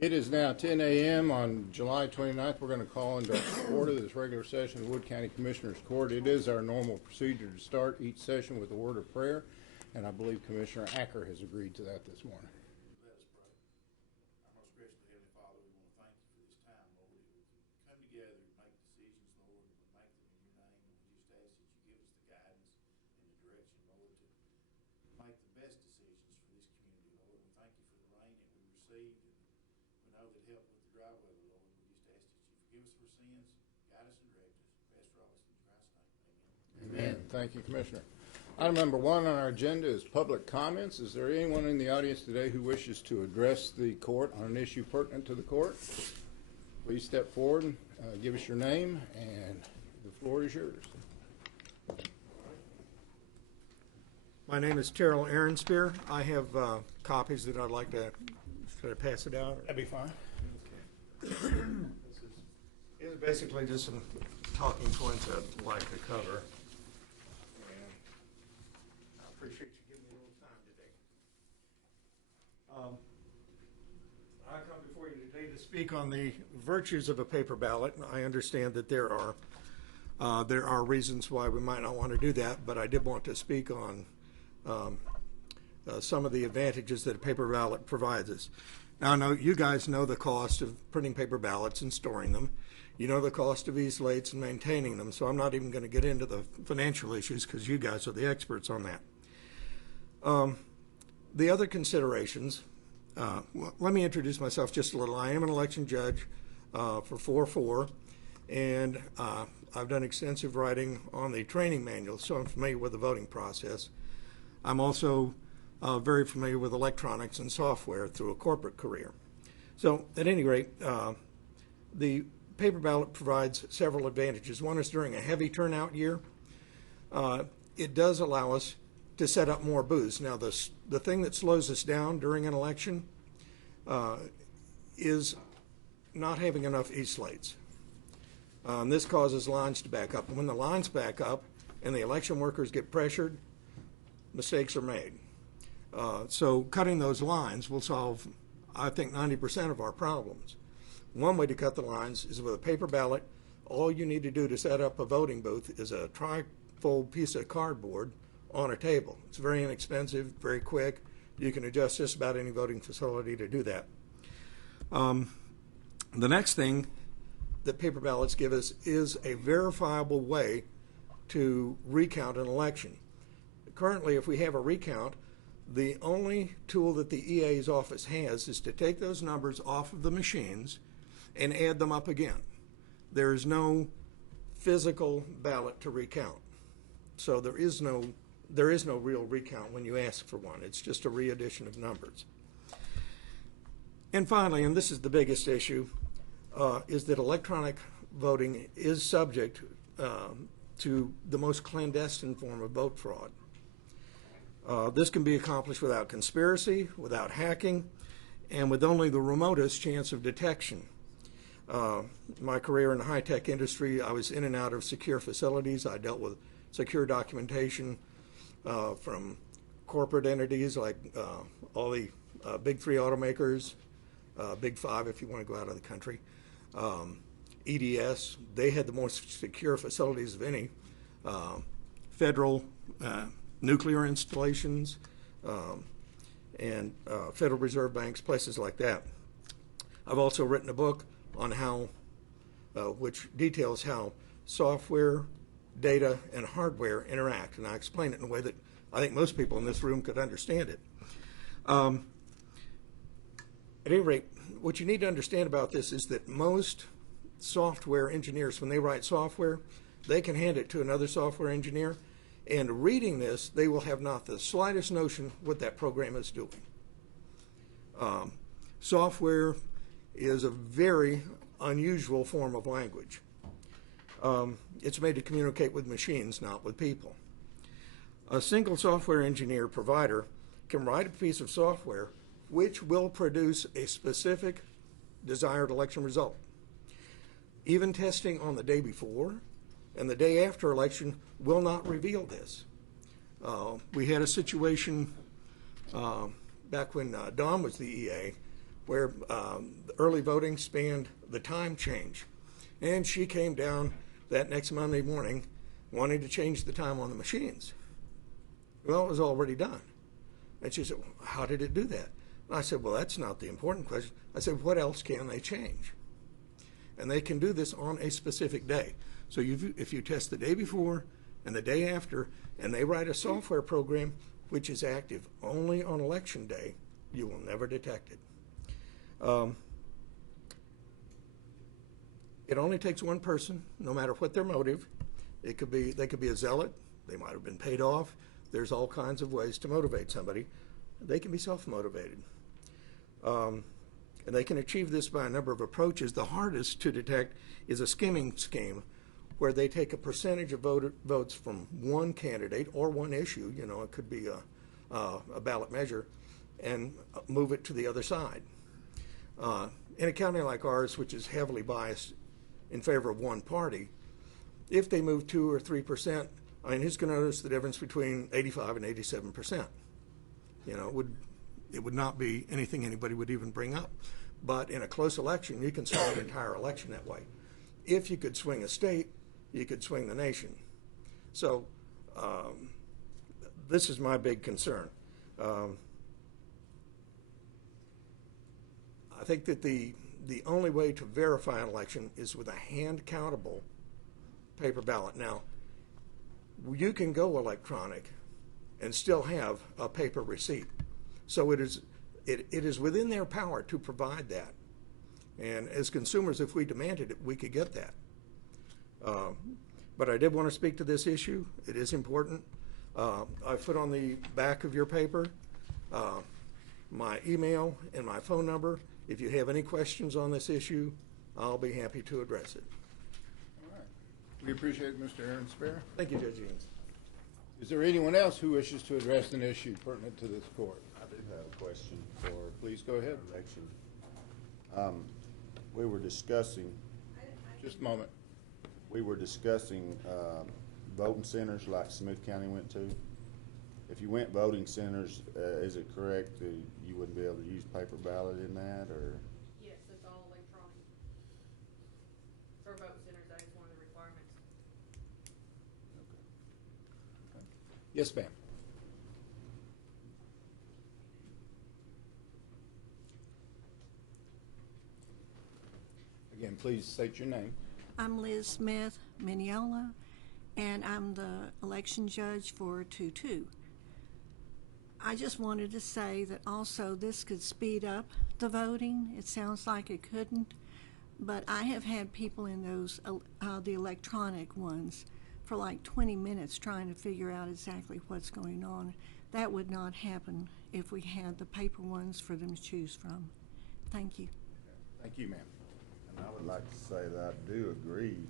It is now 10 a.m. on July 29th. We're going to call into order this regular session of the Wood County Commissioners Court. It is our normal procedure to start each session with a word of prayer, and I believe Commissioner Acker has agreed to that this morning. Let us pray. Our most gracious Heavenly Father, we want to thank you for this time, Lord, that we can come together and make decisions, Lord, and we make them in your name. And we just ask that you give us the guidance and the direction, Lord, to make the best decisions for this community, Lord. We thank you for the rain that we received, and we know that helped with the dry weather, Lord. We just ask that you forgive us for sins, guide us and direct us. We ask for all this in Christ's name. Amen. Amen. Thank you, Commissioner. Item number 1 on our agenda is public comments. Is there anyone in the audience today who wishes to address the court on an issue pertinent to the court? Please step forward and give us your name, and the floor is yours. My name is Terrell Aaronspear. I have copies that I'd like to, should I pass it out? That'd be fine. This is basically just some talking points I'd like to cover. And I appreciate you giving me a little time today. I come before you today to speak on the virtues of a paper ballot. I understand that there are reasons why we might not want to do that, but I did want to speak on some of the advantages that a paper ballot provides us. Now, I know you guys know the cost of printing paper ballots and storing them. You know the cost of e-slates and maintaining them, so I'm not even going to get into the financial issues because you guys are the experts on that. The other considerations, well, let me introduce myself just a little. I am an election judge for 4-4, and I've done extensive writing on the training manual, so I'm familiar with the voting process. I'm also very familiar with electronics and software through a corporate career. So at any rate, the paper ballot provides several advantages. One is during a heavy turnout year, it does allow us to set up more booths. Now the thing that slows us down during an election is not having enough e-slates. This causes lines to back up. And when the lines back up and the election workers get pressured, mistakes are made. So cutting those lines will solve, I think, 90% of our problems. One way to cut the lines is with a paper ballot. All you need to do to set up a voting booth is a tri-fold piece of cardboard on a table. It's very inexpensive, very quick. You can adjust just about any voting facility to do that. The next thing that paper ballots give us is a verifiable way to recount an election. Currently, if we have a recount, the only tool that the EA's office has is to take those numbers off of the machines and add them up again. There is no physical ballot to recount. So there is no real recount when you ask for one. It's just a re-addition of numbers. And finally, and this is the biggest issue, is that electronic voting is subject to the most clandestine form of vote fraud. This can be accomplished without conspiracy, without hacking, and with only the remotest chance of detection. My career in the high-tech industry, I was in and out of secure facilities. I dealt with secure documentation from corporate entities like all the big 3 automakers, big 5 if you want to go out of the country, EDS. They had the most secure facilities of any. Federal nuclear installations and Federal Reserve banks, places like that. I've also written a book on how, which details how software, data, and hardware interact, and I explain it in a way that I think most people in this room could understand it. At any rate, what you need to understand about this is that most software engineers, when they write software, they can hand it to another software engineer, and reading this, they will have not the slightest notion what that program is doing. Software is a very unusual form of language. It's made to communicate with machines, not with people. A single software engineer provider can write a piece of software which will produce a specific desired election result. Even testing on the day before and the day after election will not reveal this. We had a situation back when Don was the EA where the early voting spanned the time change. And she came down that next Monday morning wanting to change the time on the machines. Well, it was already done. And she said, well, how did it do that? And I said, well, that's not the important question. I said, what else can they change? And they can do this on a specific day. So if you test the day before and the day after, and they write a software program which is active only on election day, you will never detect it. It only takes one person, no matter what their motive. They could be a zealot. They might have been paid off. There's all kinds of ways to motivate somebody. They can be self-motivated. And they can achieve this by a number of approaches. The hardest to detect is a skimming scheme, where they take a percentage of votes from one candidate or one issue, it could be a ballot measure, and move it to the other side. In a county like ours, which is heavily biased in favor of one party, if they move 2 or 3%, who's going to notice the difference between 85 and 87%? It would not be anything anybody would even bring up. But in a close election, you can swing an entire election that way. If you could swing a state, you could swing the nation. So this is my big concern. I think that the only way to verify an election is with a hand-countable paper ballot. Now, you can go electronic and still have a paper receipt. So it is within their power to provide that. And as consumers, if we demanded it, we could get that. But I did want to speak to this issue. It is important. I put on the back of your paper my email and my phone number. If you have any questions on this issue, I'll be happy to address it. All right. We appreciate it, Mr. Aaron Spare. Thank you, Judge Eanes. Is there anyone else who wishes to address an issue pertinent to this court? I do have a question for Please go ahead. election. We were discussing, Just a moment. voting centers like Smith County went to. If you went voting centers, is it correct that you wouldn't be able to use paper ballot in that, or? Yes, it's all electronic. For vote centers, that is one of the requirements. Yes, ma'am. Again, please state your name. I'm Liz Smith, Mineola, and I'm the election judge for 2-2. I just wanted to say that also this could speed up the voting. It sounds like it couldn't, but I have had people in those, the electronic ones, for like 20 minutes trying to figure out exactly what's going on. That would not happen if we had the paper ones for them to choose from. Thank you. Thank you, ma'am. And I would like to say that I do agree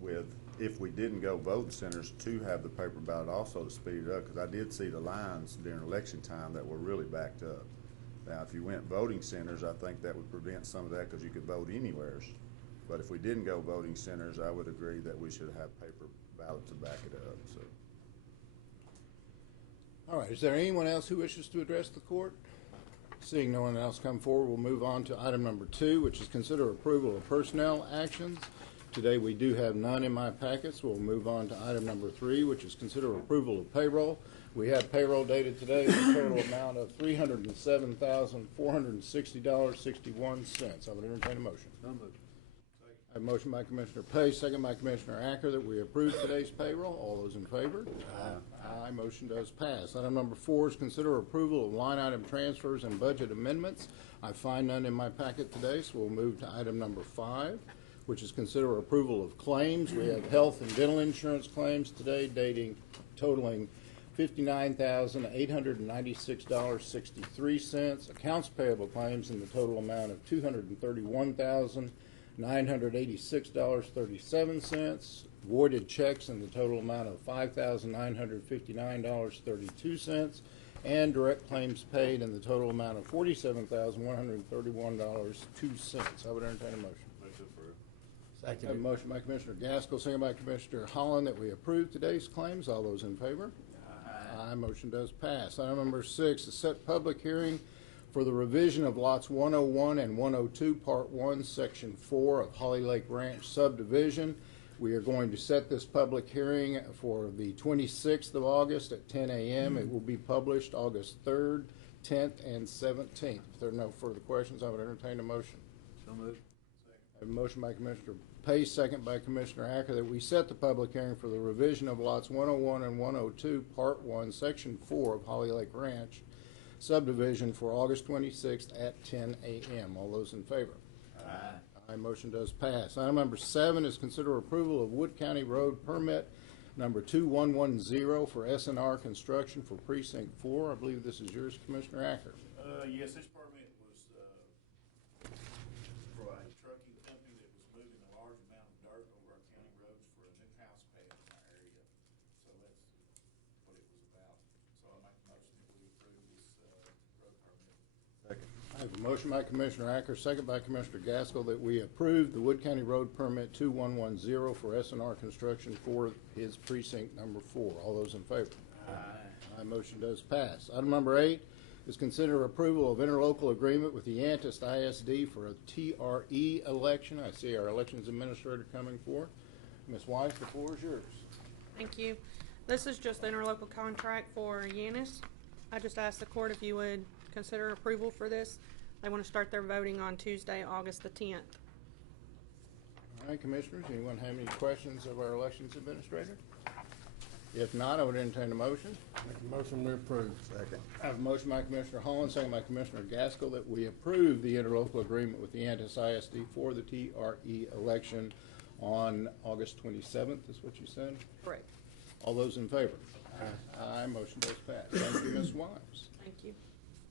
with, if we didn't go voting centers, to have the paper ballot also to speed it up, because I did see the lines during election time that were really backed up. Now, if you went voting centers, I think that would prevent some of that, because you could vote anywhere. But if we didn't go voting centers, I would agree that we should have paper ballot to back it up, so. All right, is there anyone else who wishes to address the court? Seeing no one else come forward, we'll move on to item number 2, which is consider approval of personnel actions. Today we do have none in my packets. We'll move on to item number 3, which is consider approval of payroll. We have payroll dated today, the total amount of $307,460.61. I would entertain a motion. So moved. I have a motion by Commissioner Pace, second by Commissioner Acker, that we approve today's payroll. All those in favor? Aye. Aye. Motion does pass. Item number 4 is consider approval of line item transfers and budget amendments. I find none in my packet today, so we'll move to item number 5, which is consider approval of claims. We have health and dental insurance claims today totaling $59,896.63. Accounts payable claims in the total amount of $231,986.37. Voided checks in the total amount of $5,959.32. And direct claims paid in the total amount of $47,131.02. I would entertain a motion. I have a motion by Commissioner Gaskell, second by Commissioner Holland, that we approve today's claims. All those in favor? Aye. Motion does pass. Item number 6 is set public hearing for the revision of lots 101 and 102, Part 1, Section 4 of Holly Lake Ranch subdivision. We are going to set this public hearing for the 26th of August at 10 a.m. It will be published August 3rd, 10th, and 17th. If there are no further questions, I would entertain a motion. So moved. I have a motion by Commissioner Pace, second by Commissioner Acker, that we set the public hearing for the revision of lots 101 and 102, Part 1, Section 4 of Holly Lake Ranch subdivision for August 26th at 10 a.m. All those in favor? Aye. Aye, motion does pass. Item number 7 is consider approval of Wood County Road Permit number 2110 for SNR Construction for Precinct 4. I believe this is yours, Commissioner Acker. Yes, this permit was, for a trucking company that was moving a large amount of dirt over our county roads for a new house pad in our area. So that's what it was about. So I make the motion that we approve this, road permit. Second. I have a motion by Commissioner Acker, second by Commissioner Gaskell, that we approve the Wood County Road Permit 2110 for SNR Construction for his precinct number 4. All those in favor? Aye. Aye, motion does pass. Item number 8 is consider approval of interlocal agreement with the Antis ISD for a TRE election. I see our elections administrator coming forward. Ms. Weiss, the floor is yours. Thank you. This is just the interlocal contract for Yanis. I just asked the court if you would consider approval for this. They want to start their voting on Tuesday, August the 10th. All right, Commissioners, anyone have any questions of our elections administrator? If not, I would entertain a motion. Make a motion we approve. Second. I have a motion by Commissioner Holland, second by Commissioner Gaskell, that we approve the interlocal agreement with the Antis ISD for the TRE election on August 27th, is what you said? Correct. All those in favor? Aye, motion does pass. Thank you, Ms. Wise. Thank you.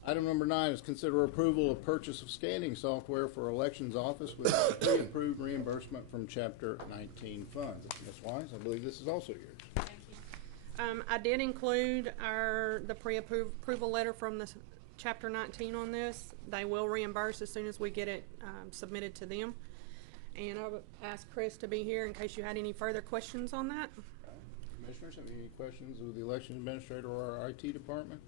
Item number 9 is consider approval of purchase of scanning software for Elections Office with pre-approved reimbursement from Chapter 19 funds. Ms. Wise, I believe this is also yours. Thank you. I did include the pre-approval letter from the Chapter 19 on this. They will reimburse as soon as we get it submitted to them. And I would ask Chris to be here in case you had any further questions on that. Commissioners, have any questions of the election administrator or our IT department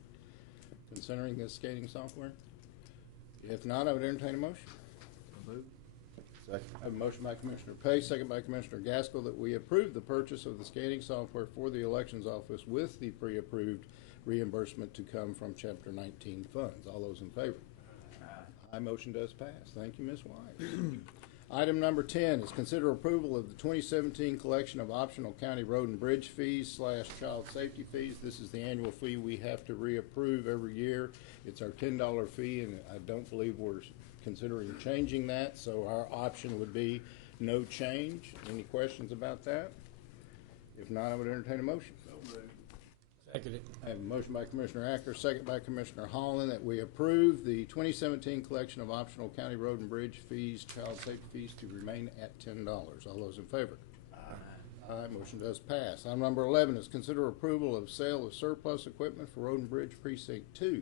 concerning this scanning software? If not, I would entertain a motion. So moved. Second. I have a motion by Commissioner Pace, second by Commissioner Gaskell, that we approve the purchase of the scanning software for the Elections Office with the pre-approved reimbursement to come from Chapter 19 funds. All those in favor? Aye, motion does pass. Thank you, Ms. Wise. Item number 10 is consider approval of the 2017 collection of optional county road and bridge fees / child safety fees. This is the annual fee we have to reapprove every year. It's our $10 fee, and I don't believe we're considering changing that, so our option would be no change. Any questions about that? If not, I would entertain a motion. Second it. I have a motion by Commissioner Acker, second by Commissioner Holland, that we approve the 2017 collection of optional county road and bridge fees, child safety fees to remain at $10. All those in favor? Aye, motion does pass. Item number 11 is consider approval of sale of surplus equipment for Road and Bridge Precinct 2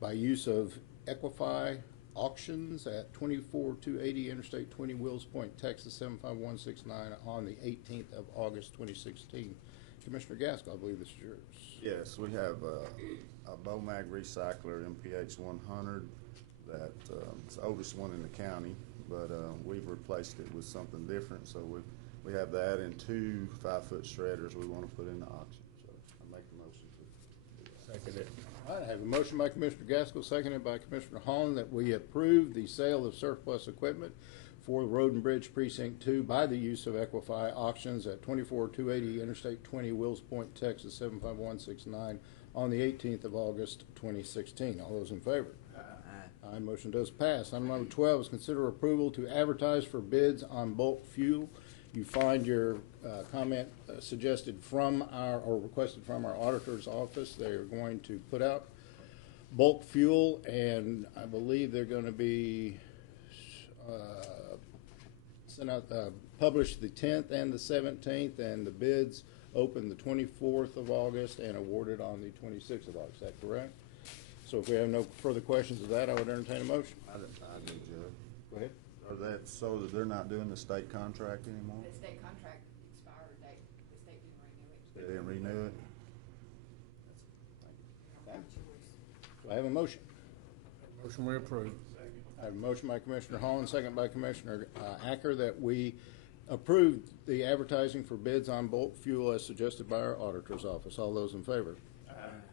by use of Equify Auctions at 24280 Interstate 20, Wills Point, Texas 75169 on the 18th of August 2016. Commissioner Gaskell, I believe this is yours. Yes, we have a Bomag recycler, MPH 100, that it's the oldest one in the county, but we've replaced it with something different. So we have that and 2 5-foot shredders we want to put in the auction. So I make the motion to do that. Second it. All right, I have a motion by Commissioner Gaskell, seconded by Commissioner Holland, that we approve the sale of surplus equipment for Road and Bridge Precinct 2 by the use of Equify Auctions at 24280 Interstate 20, Wills Point, Texas 75169 on the 18th of August 2016. All those in favor? Aye. Aye, motion does pass. Item number 12 is consider approval to advertise for bids on bulk fuel. You find your comment suggested from our, or requested from our auditor's office. They are going to put out bulk fuel, and I believe they're going to be sent out, published the 10th and the 17th, and the bids open the 24th of August and awarded on the 26th of August. Is that correct? So if we have no further questions of that, I would entertain a motion. I do, Judge. Go ahead. Are that so that they're not doing the state contract anymore? The state contract expired date, the state didn't renew it. They didn't renew it? You don't have a choice. Do I have a motion? Motion we approve. I have a motion by Commissioner Holland, second by Commissioner Acker, that we approve the advertising for bids on bulk fuel as suggested by our auditor's office. All those in favor?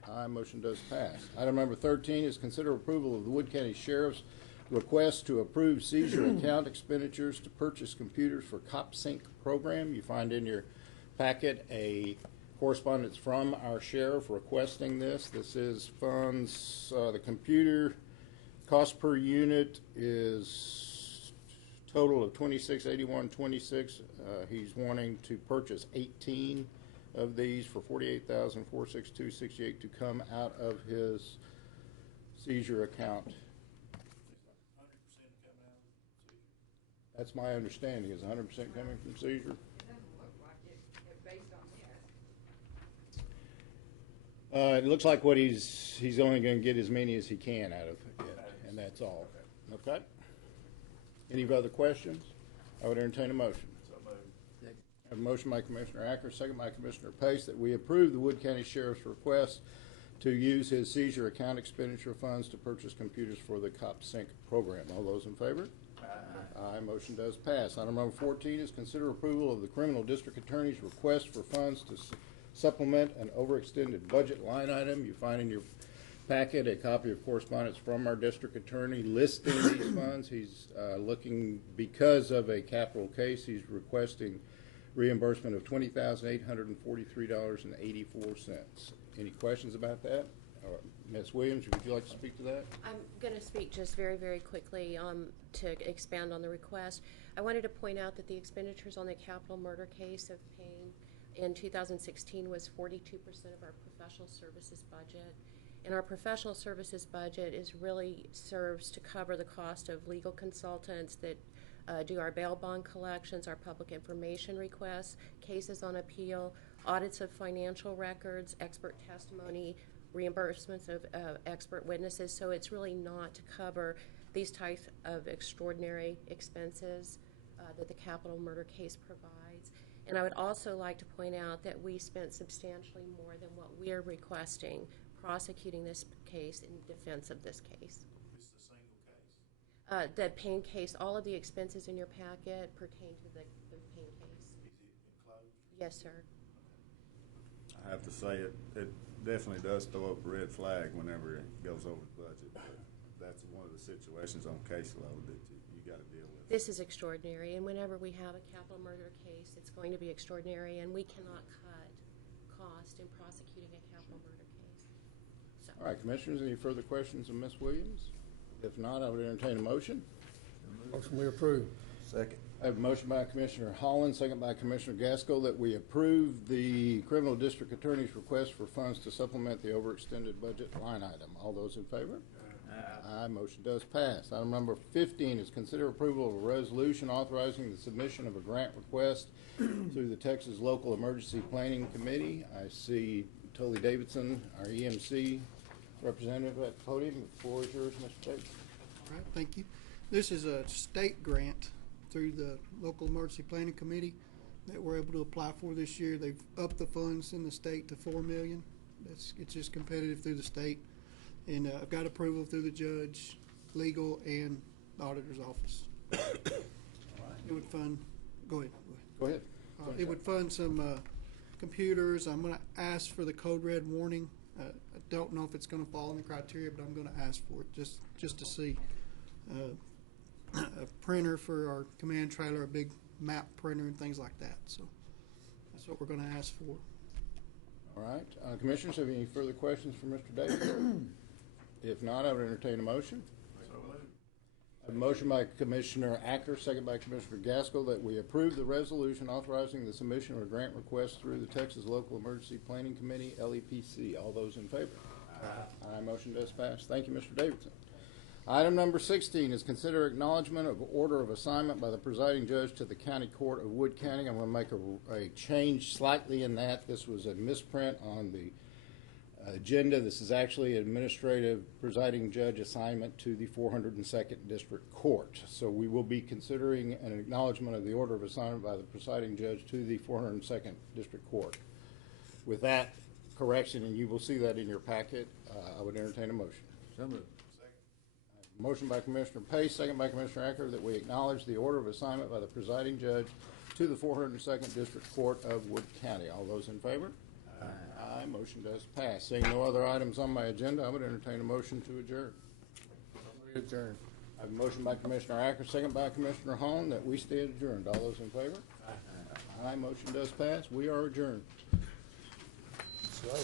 Aye, motion does pass. Item number 13 is consider approval of the Wood County Sheriff's request to approve seizure account expenditures to purchase computers for CopSync program. You find in your packet a correspondence from our sheriff requesting this. This is funds, the computer cost per unit is total of $2681.26. He's wanting to purchase 18 of these for $48,462.68 to come out of his seizure account. 100% coming out of the seizure. That's my understanding, is 100% coming from seizure? It doesn't look like it, based on this. It looks like what he's only going to get as many as he can out of it, and that's all. Okay? Any other questions? I would entertain a motion. So moved. I have a motion by Commissioner Acker, second by Commissioner Pace, that we approve the Wood County Sheriff's request to use his seizure account expenditure funds to purchase computers for the CopSync program. All those in favor? Aye, motion does pass. Item number 14 is consider approval of the Criminal District Attorney's request for funds to supplement an overextended budget line item. You find in your packet a copy of correspondence from our district attorney listing these funds. He's looking, because of a capital case, he's requesting reimbursement of $20,843.84. Any questions about that? Ms. Williams, would you like to speak to that? I'm going to speak just very, very quickly to expand on the request. I wanted to point out that the expenditures on the capital murder case of Payne in 2016 was 42% of our professional services budget. And our professional services budget really serves to cover the cost of legal consultants that do our bail bond collections, our public information requests, cases on appeal, audits of financial records, expert testimony, reimbursements of expert witnesses. So it's really not to cover these types of extraordinary expenses that the capital murder case provides. And I would also like to point out that we spent substantially more than what we're requesting prosecuting this case in defense of this case. This is a single case. The Payne case, all of the expenses in your packet pertain to the Payne case. Is it enclosed? Yes, sir. I have to say, it definitely does throw up a red flag whenever it goes over the budget. But that's one of the situations on caseload that you got to deal with. This is extraordinary, and whenever we have a capital murder case, it's going to be extraordinary, and we cannot cut cost in prosecuting a capital murder case. So. All right, Commissioners, any further questions of Ms. Williams? If not, I would entertain a motion. Motion we approve. Second. I have a motion by Commissioner Holland, second by Commissioner Gaskell, that we approve the Criminal District Attorney's request for funds to supplement the overextended budget line item. All those in favor? Aye, motion does pass. Item number 15 is consider approval of a resolution authorizing the submission of a grant request through the Texas Local Emergency Planning Committee. I see Tully Davidson, our EMC representative at the podium. The floor is yours, Mr. Davidson. All right, thank you. This is a state grant through the Local Emergency Planning Committee that we're able to apply for this year. They've upped the funds in the state to $4 million. It's just competitive through the state. And I've got approval through the judge, legal, and the auditor's office. It would fund, go ahead. Go ahead. It would fund some computers. I'm going to ask for the code red warning. I don't know if it's going to fall in the criteria, but I'm going to ask for it just to see. A printer for our command trailer, a big map printer, and things like that. So that's what we're going to ask for. All right. Commissioners, have any further questions for Mr. Davidson? If not, I would entertain a motion. So moved. A motion by Commissioner Acker, second by Commissioner Gaskell, that we approve the resolution authorizing the submission of a grant request through the Texas Local Emergency Planning Committee, LEPC. All those in favor? Aye. Motion does pass. Thank you, Mr. Davidson. Item number 16 is consider acknowledgement of order of assignment by the presiding judge to the County Court of Wood County. I'm going to make a change slightly in that. This was a misprint on the agenda. This is actually administrative presiding judge assignment to the 402nd District Court. So we will be considering an acknowledgement of the order of assignment by the presiding judge to the 402nd District Court. With that correction, and you will see that in your packet, I would entertain a motion. So moved. Motion by Commissioner Pace, second by Commissioner Acker, that we acknowledge the order of assignment by the presiding judge to the 402nd District Court of Wood County. All those in favor? Aye. Motion does pass. Seeing no other items on my agenda, I would entertain a motion to adjourn. Adjourn. I have a motion by Commissioner Acker, second by Commissioner Hahn, that we stay adjourned. All those in favor? Aye. Motion does pass. We are adjourned. Slow.